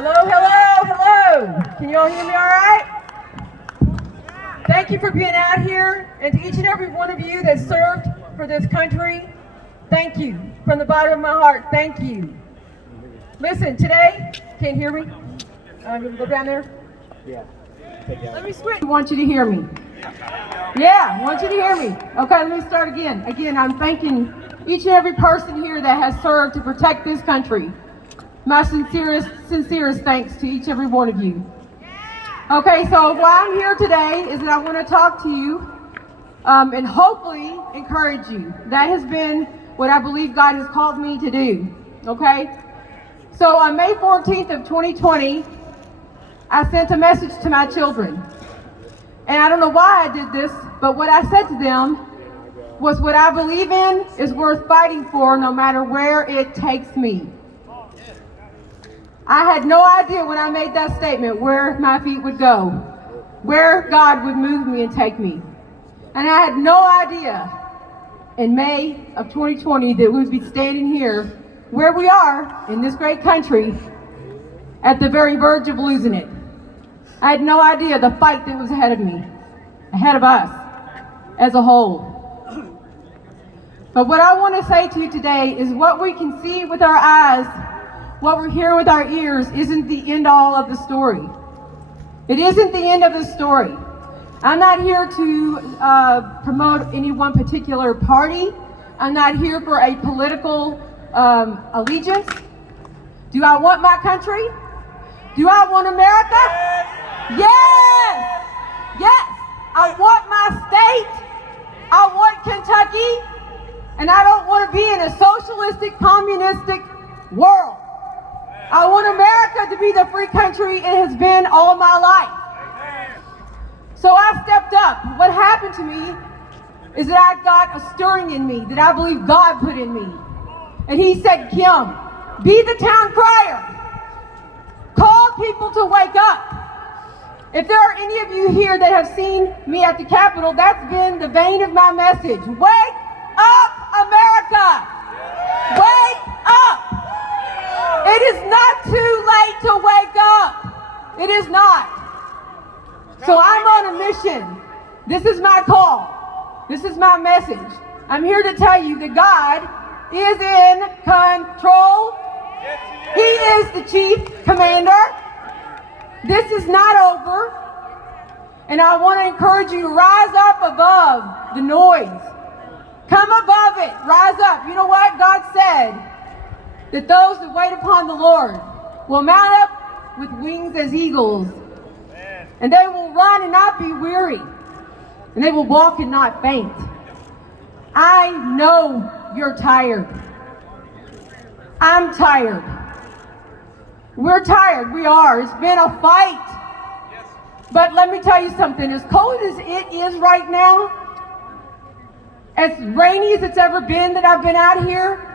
Hello, hello, hello. Can you all hear me all right? Thank you for being out here, and to each and every one of you that served for this country, thank you. From the bottom of my heart, thank you. Listen, today, can't hear me? I'm going to go down there. Yeah. Let me switch. I want you to hear me. Yeah, I want you to hear me. Okay, let me start again. Again, I'm thanking each and every person here that has served to protect this country. My sincerest thanks to each and every one of you. Okay, so why I'm here today is that I want to talk to you and hopefully encourage you. That has been what I believe God has called me to do. Okay? So on May 14th of 2020, I sent a message to my children. And I don't know why I did this, but what I said to them was what I believe in is worth fighting for no matter where it takes me. I had no idea when I made that statement where my feet would go, where God would move me and take me. And I had no idea in May of 2020 that we would be standing here where we are in this great country at the very verge of losing it. I had no idea the fight that was ahead of me, ahead of us as a whole. But what I want to say to you today is what we can see with our eyes, what we're hearing with our ears isn't the end all of the story. It isn't the end of the story. I'm not here to promote any one particular party. I'm not here for a political allegiance. Do I want my country? Do I want America? Yes! Yes! I want my state. I want Kentucky. And I don't want to be in a socialistic, communistic world. I want America to be the free country it has been all my life. So I stepped up. What happened to me is that I got a stirring in me that I believe God put in me. And he said, Kim, be the town crier. Call people to wake up. If there are any of you here that have seen me at the Capitol, that's been the vein of my message. Wake up, America! Wake up! It is not too late to wake up. It is not. So I'm on a mission. This is my call. This is my message. I'm here to tell you that God is in control. He is the chief commander. This is not over. And I want to encourage you to rise up above the noise. Come above it. Rise up. You know what? God said that those that wait upon the Lord will mount up with wings as eagles. And they will run and not be weary. And they will walk and not faint. I know you're tired. I'm tired. We're tired. We are. It's been a fight. But let me tell you something. As cold as it is right now, as rainy as it's ever been that I've been out here,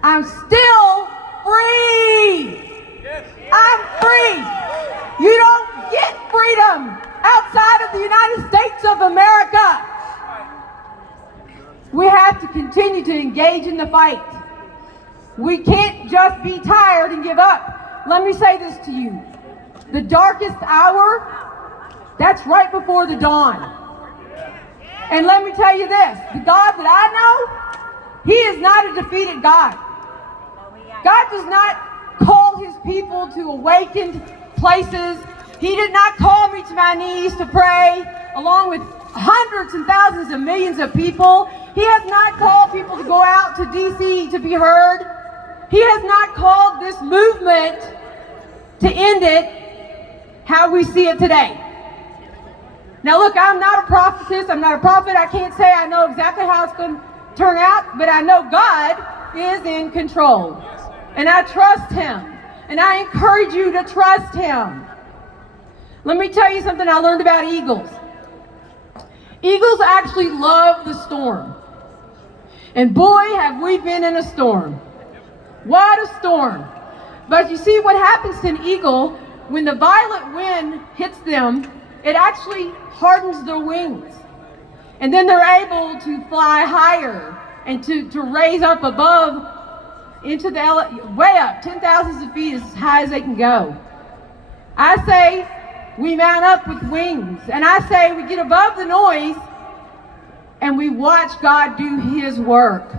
I'm still free. I'm free. You don't get freedom outside of the United States of America. We have to continue to engage in the fight. We can't just be tired and give up. Let me say this to you. The darkest hour, that's right before the dawn. And let me tell you this, the God that I know, he is not a defeated God. God does not call his people to awakened places. He did not call me to my knees to pray along with hundreds and thousands of millions of people. He has not called people to go out to DC to be heard. He has not called this movement to end it how we see it today. Now look, I'm not a prophetess, I'm not a prophet. I can't say I know exactly how it's going to turn out, but I know God is in control. And I trust him. And I encourage you to trust him. Let me tell you something I learned about eagles. Eagles actually love the storm. And boy, have we been in a storm. What a storm. But you see what happens to an eagle when the violent wind hits them, it actually hardens their wings. And then they're able to fly higher and to raise up above into the way up, 10,000s of feet, as high as they can go. I say we mount up with wings, and I say we get above the noise and we watch God do his work.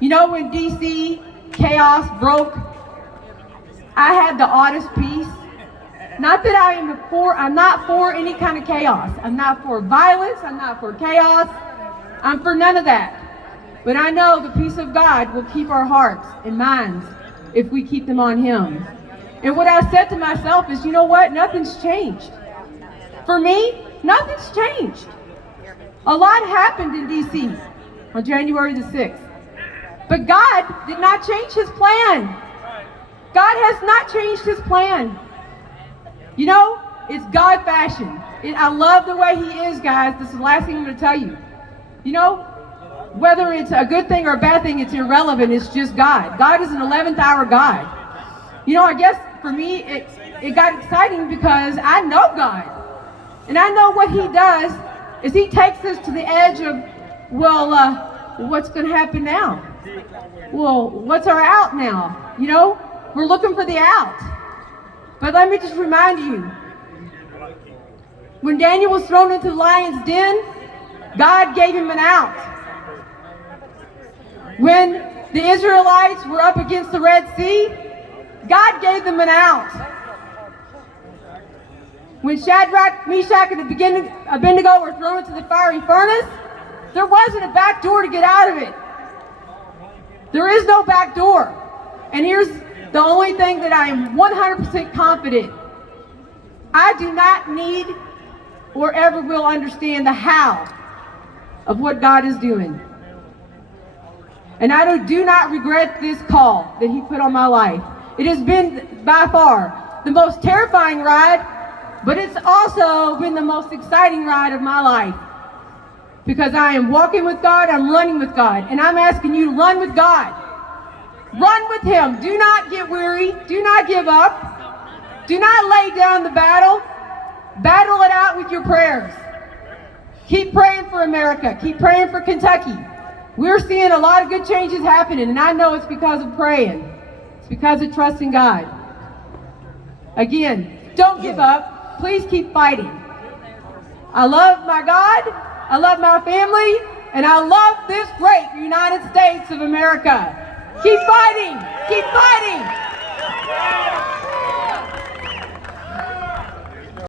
You know, when DC chaos broke, I had the oddest peace. Not that I'm not for any kind of chaos. I'm not for violence, I'm not for chaos. I'm for none of that. But I know the peace of God will keep our hearts and minds if we keep them on him. And what I said to myself is, you know what? Nothing's changed. For me, nothing's changed. A lot happened in D.C. on January the 6th. But God did not change his plan. God has not changed his plan. You know, it's God fashion. I love the way he is, guys. This is the last thing I'm going to tell you. You know, whether it's a good thing or a bad thing, it's irrelevant. It's just God. God is an 11th hour God. You know, I guess for me, it got exciting because I know God. And I know what he does is he takes us to the edge of, well, what's going to happen now? Well, what's our out now? You know, we're looking for the out. But let me just remind you, when Daniel was thrown into the lion's den, God gave him an out. When the Israelites were up against the Red Sea, God gave them an out. When Shadrach, Meshach, and Abednego were thrown into the fiery furnace, there wasn't a back door to get out of it. There is no back door. And here's the only thing that I am 100% confident. I do not need or ever will understand the how of what God is doing. And I do not regret this call that he put on my life. It has been by far the most terrifying ride, but it's also been the most exciting ride of my life. Because I am walking with God, I'm running with God, and I'm asking you to run with God. Run with him. Do not get weary. Do not give up. Do not lay down the battle. Battle it out with your prayers. Keep praying for America. Keep praying for Kentucky. We're seeing a lot of good changes happening, and I know it's because of praying. It's because of trusting God. Again, don't give up. Please keep fighting. I love my God, I love my family, and I love this great United States of America. Keep fighting! Keep fighting!